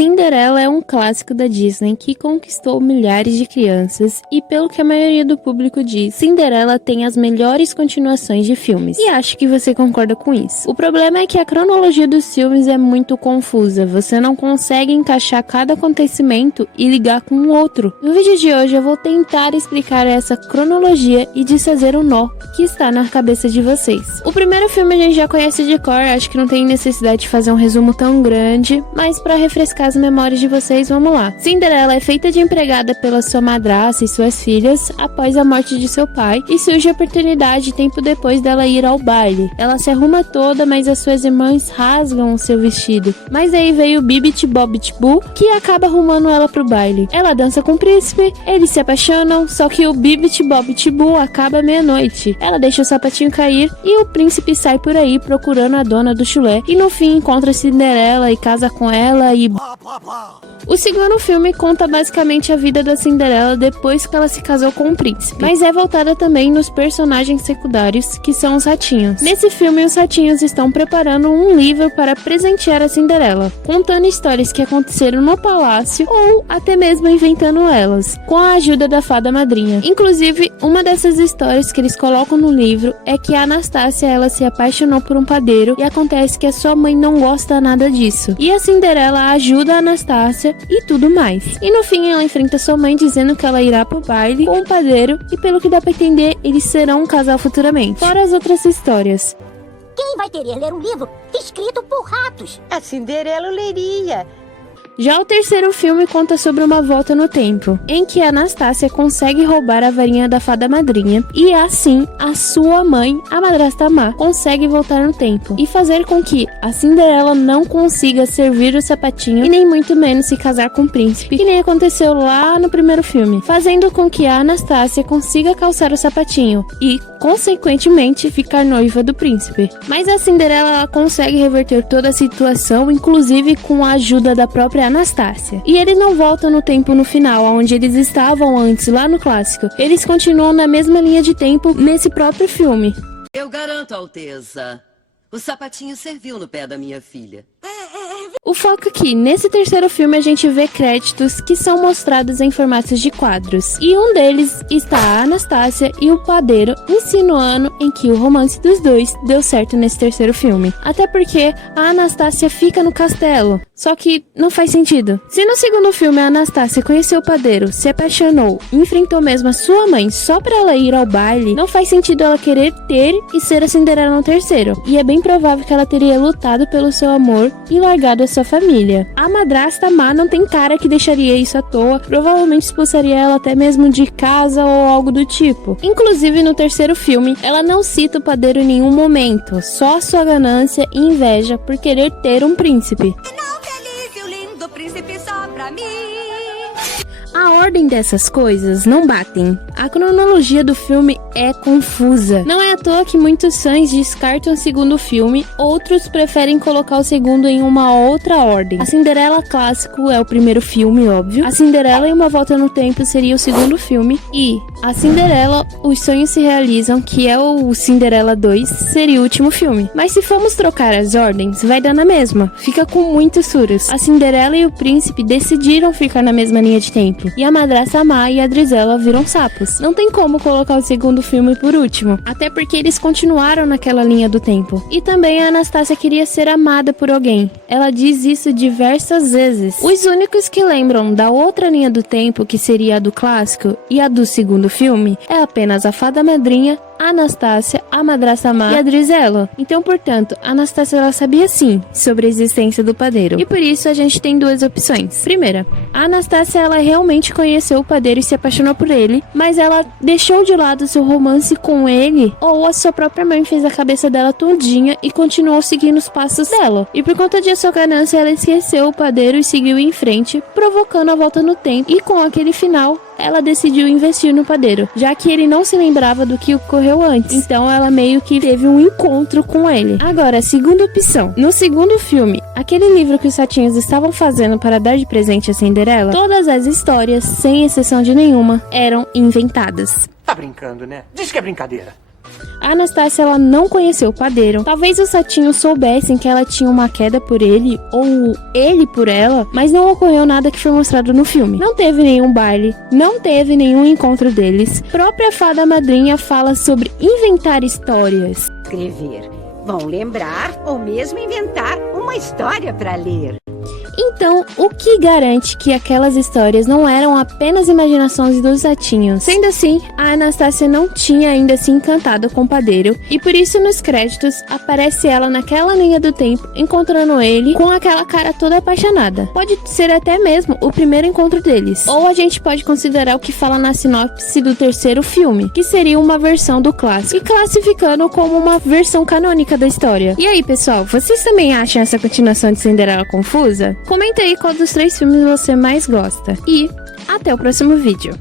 Cinderela é um clássico da Disney que conquistou milhares de crianças e, pelo que a maioria do público diz, Cinderela tem as melhores continuações de filmes. E acho que você concorda com isso. O problema é que a cronologia dos filmes é muito confusa, você não consegue encaixar cada acontecimento e ligar com o outro. No vídeo de hoje eu vou tentar explicar essa cronologia e desfazer o nó que está na cabeça de vocês. O primeiro filme a gente já conhece de cor, acho que não tem necessidade de fazer um resumo tão grande, mas para refrescar as memórias de vocês, vamos lá. Cinderela é feita de empregada pela sua madrasta e suas filhas após a morte de seu pai e surge a oportunidade tempo depois dela ir ao baile. Ela se arruma toda, mas as suas irmãs rasgam o seu vestido. Mas aí veio o Bibbit Bobbit Boo, que acaba arrumando ela pro baile. Ela dança com o príncipe, eles se apaixonam, só que o Bibbit Bobbit Boo acaba meia-noite. Ela deixa o sapatinho cair e o príncipe sai por aí procurando a dona do chulé e no fim encontra Cinderela e casa com ela e... O segundo filme conta basicamente a vida da Cinderela depois que ela se casou com o príncipe, mas é voltada também nos personagens secundários, que são os ratinhos. Nesse filme, os ratinhos estão preparando um livro para presentear a Cinderela, contando histórias que aconteceram no palácio ou até mesmo inventando elas, com a ajuda da fada madrinha. Inclusive, uma dessas histórias que eles colocam no livro é que a Anastácia ela se apaixonou por um padeiro e acontece que a sua mãe não gosta nada disso. E a Cinderela ajuda a Anastácia e tudo mais. E no fim ela enfrenta sua mãe dizendo que ela irá pro baile com o padeiro e pelo que dá pra entender, eles serão um casal futuramente. Fora as outras histórias. Quem vai querer ler um livro escrito por ratos? A Cinderela leria. Já o terceiro filme conta sobre uma volta no tempo, em que a Anastácia consegue roubar a varinha da fada madrinha e assim a sua mãe, a madrasta má, consegue voltar no tempo e fazer com que a Cinderela não consiga servir o sapatinho e nem muito menos se casar com o príncipe, que nem aconteceu lá no primeiro filme, fazendo com que a Anastácia consiga calçar o sapatinho e, consequentemente, ficar noiva do príncipe. Mas a Cinderela ela consegue reverter toda a situação, inclusive com a ajuda da própria Anastácia. E eles não voltam no tempo no final, onde eles estavam antes, lá no clássico. Eles continuam na mesma linha de tempo nesse próprio filme. Eu garanto, Alteza, o sapatinho serviu no pé da minha filha. O foco aqui, nesse terceiro filme a gente vê créditos que são mostrados em formatos de quadros. E um deles está a Anastácia e o padeiro insinuando em que o romance dos dois deu certo nesse terceiro filme. Até porque a Anastácia fica no castelo. Só que não faz sentido. Se no segundo filme a Anastácia conheceu o padeiro, se apaixonou, enfrentou mesmo a sua mãe só pra ela ir ao baile, não faz sentido ela querer ter e ser a Cinderela no terceiro. E é bem provável que ela teria lutado pelo seu amor e largado a sua família. A madrasta má não tem cara que deixaria isso à toa, provavelmente expulsaria ela até mesmo de casa ou algo do tipo. Inclusive no terceiro filme, ela não cita o padeiro em nenhum momento, só a sua ganância e inveja por querer ter um príncipe. Príncipe só pra mim. A ordem dessas coisas não batem. A cronologia do filme é confusa. Não é à toa que muitos fãs descartam o segundo filme, outros preferem colocar o segundo em uma outra ordem. A Cinderela clássico é o primeiro filme, óbvio. A Cinderela em Uma Volta no Tempo seria o segundo filme. E a Cinderela, Os Sonhos Se Realizam, que é o Cinderela 2, seria o último filme. Mas se formos trocar as ordens, vai dar na mesma. Fica com muitos furos. A Cinderela e o príncipe decidiram ficar na mesma linha de tempo. E a madrasta má e a Drizella viram sapos. Não tem como colocar o segundo filme por último, até porque eles continuaram naquela linha do tempo. E também a Anastácia queria ser amada por alguém. Ela diz isso diversas vezes. Os únicos que lembram da outra linha do tempo, que seria a do clássico e a do segundo filme, é apenas a fada madrinha, a Anastácia, a madrasta má e a Drizella. Então, portanto, a Anastácia ela sabia sim sobre a existência do padeiro. E por isso a gente tem duas opções. Primeira, a Anastácia ela realmente conheceu o padeiro e se apaixonou por ele, mas ela deixou de lado seu romance com ele, ou a sua própria mãe fez a cabeça dela todinha e continuou seguindo os passos dela. E por conta de sua ganância, ela esqueceu o padeiro e seguiu em frente, provocando a volta no tempo. E com aquele final, ela decidiu investir no padeiro, já que ele não se lembrava do que ocorreu antes. Então ela meio que teve um encontro com ele. Agora, segunda opção. No segundo filme, aquele livro que os ratinhos estavam fazendo para dar de presente a Cinderela, todas as histórias, sem exceção de nenhuma, eram inventadas. Tá brincando, né? Diz que é brincadeira. A Anastácia, ela não conheceu o padeiro. Talvez os ratinhos soubessem que ela tinha uma queda por ele, ou ele por ela, mas não ocorreu nada que foi mostrado no filme. Não teve nenhum baile, não teve nenhum encontro deles. Própria fada madrinha fala sobre inventar histórias. Escrever. Vão lembrar ou mesmo inventar uma história para ler. Então, o que garante que aquelas histórias não eram apenas imaginações dos ratinhos? Sendo assim, a Anastácia não tinha ainda se encantado com o padeiro, e por isso nos créditos aparece ela naquela linha do tempo, encontrando ele com aquela cara toda apaixonada. Pode ser até mesmo o primeiro encontro deles. Ou a gente pode considerar o que fala na sinopse do terceiro filme, que seria uma versão do clássico, e classificando como uma versão canônica da história. E aí, pessoal, vocês também acham essa continuação de Cinderela confusa? Comenta aí qual dos 3 filmes você mais gosta. E até o próximo vídeo.